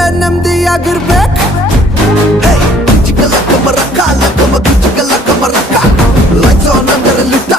ಇದ್ರೆ ನೆಮ್ಮದಿಯಾಗಿರ್ಬೇಕು. Hey, ಗಿಜಿಗಲ ಕಮರಕ್ಕ ಲಕ್ಕಮ ಗಿಜಿಗಲ ಕಮರಕ್ಕ lights on ಅಂದರೆ ಲಿಟ್ಟ